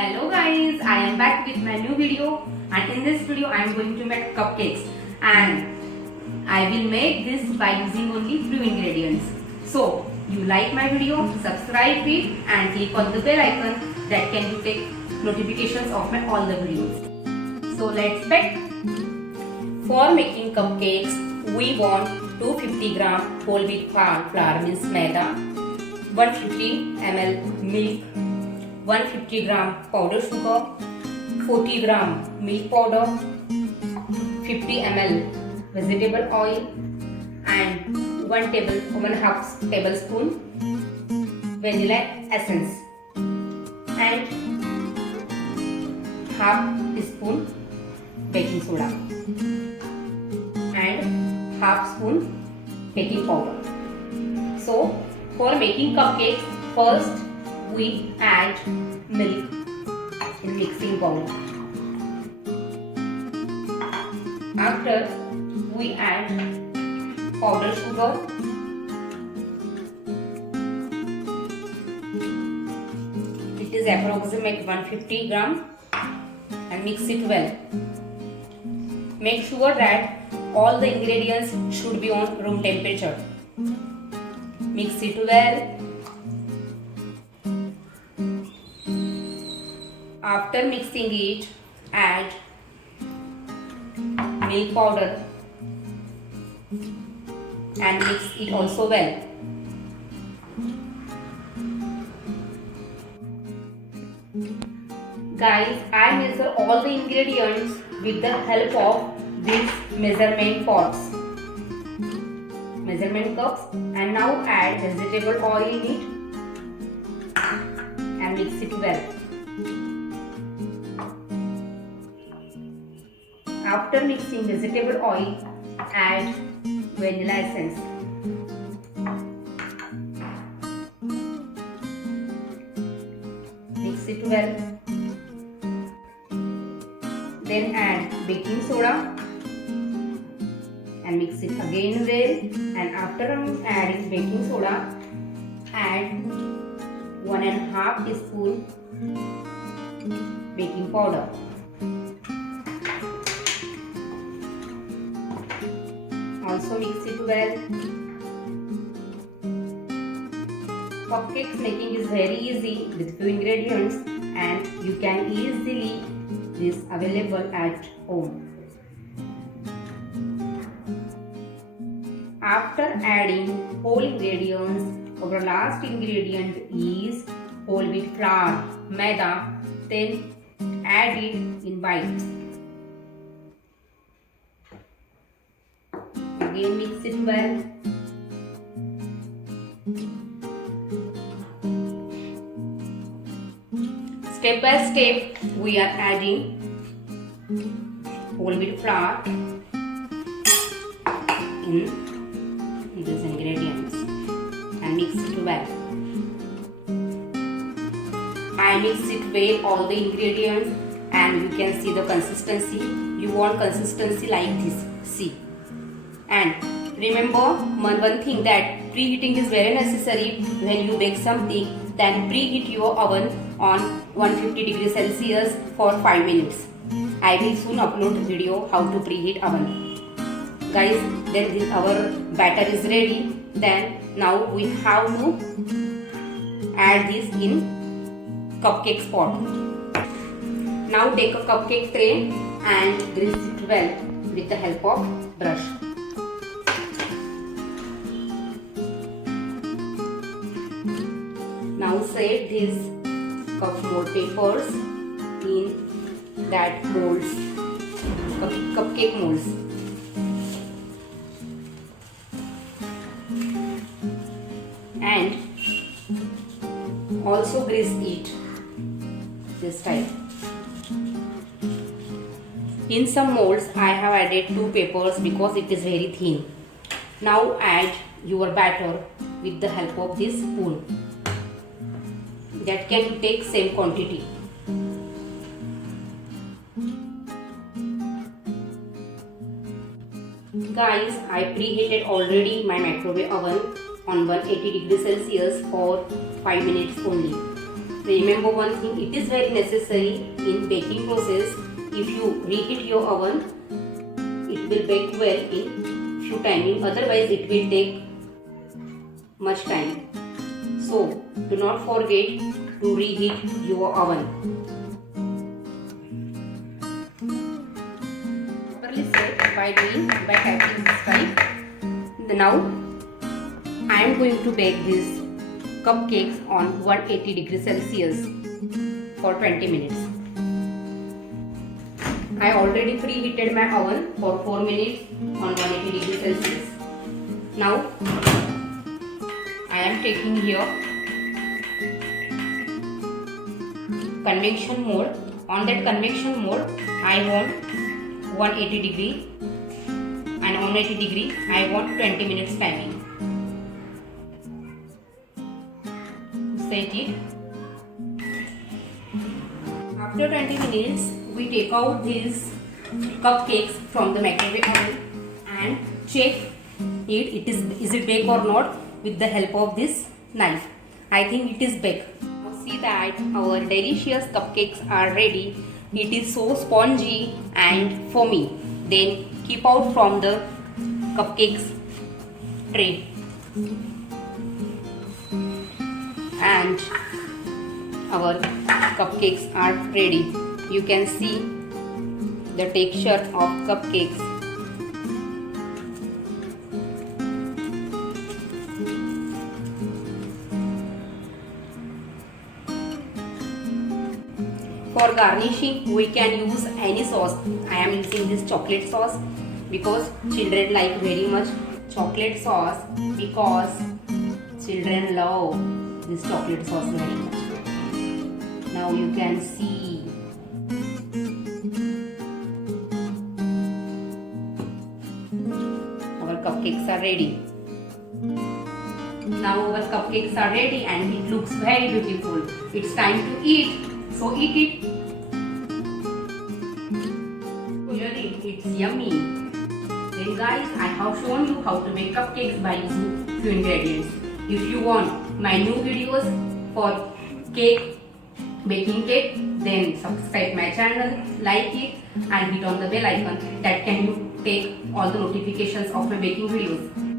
Hello guys, I am back with my new video, and in this video I am going to make cupcakes, and I will make this by using only few ingredients. So you like my video, subscribe it and click on the bell icon that can you take notifications of my all the videos. So let's bake. For making cupcakes we want 250 gram whole wheat flour means maida, 150 ml milk, 150 gram powder sugar, 40 gram milk powder, 50 ml vegetable oil and 1/2 tablespoon vanilla essence and half teaspoon baking soda and half spoon baking powder. So for making cupcakes, first we add milk in mixing bowl. After we add powder sugar, it is approximate 150 gram, and mix it well. Make sure that all the ingredients should be on room temperature. Mix it well. After mixing it, add milk powder and mix it also well. Guys, I measure all the ingredients with the help of these measurement pots, measurement cups, and now add vegetable oil in it and mix it well. After mixing vegetable oil, add vanilla essence. Mix it well. Then add baking soda and mix it again well. And after adding baking soda, add 1/2 teaspoon baking powder. Also mix it well. Cupcakes making is very easy with few ingredients, and you can easily this available at home. After adding whole ingredients, our last ingredient is whole wheat flour, maida. Then add it in bites. Again mix it well. Step by step we are adding whole wheat flour in these ingredients and mix it well. I mix it well all the ingredients, and you can see the consistency. You want consistency like this. See. And remember one thing, that preheating is very necessary when you bake something. Then preheat your oven on 150 degrees Celsius for 5 minutes. I will soon upload video how to preheat oven. Guys, then our batter is ready. Then now we have to add this in cupcake pot. Now take a cupcake tray and grease it well with the help of brush. Now set these mold papers in that molds, cupcake molds. And also grease it this type. In some molds I have added 2 papers because it is very thin. Now add your batter with the help of this spoon. That can take same quantity. Guys, I preheated already my microwave oven on 180 degrees Celsius for 5 minutes only. remember one thing, it is very necessary in baking process. If you reheat your oven, it will bake well in few timing, otherwise it will take much time. So do not forget to reheat your oven. Properly set by tapping this type. Now I am going to bake these cupcakes on 180 degrees Celsius for 20 minutes. I already preheated my oven for 4 minutes on 180 degrees Celsius. Now I am taking here convection mode. On that convection mode I want 180 degree, and on 180 degree I want 20 minutes timing. Set it. After 20 minutes we take out these cupcakes from the microwave oven and check it is it baked or not with the help of this knife. I think it is baked. Now see that our delicious cupcakes are ready. It is so spongy and foamy. Then keep out from the cupcakes tray. And our cupcakes are ready. You can see the texture of cupcakes. For garnishing we can use any sauce. I am using this chocolate sauce because children like very much chocolate sauce, because children love this chocolate sauce very much. Now you can see our cupcakes are ready. Now our cupcakes are ready and it looks very beautiful. It's time to eat. So eat it. Really, it's yummy. Then guys, I have shown you how to make cupcakes by using few ingredients. If you want my new videos for cake, baking cake, then subscribe my channel, like it and hit on the bell icon. That can you take all the notifications of my baking videos.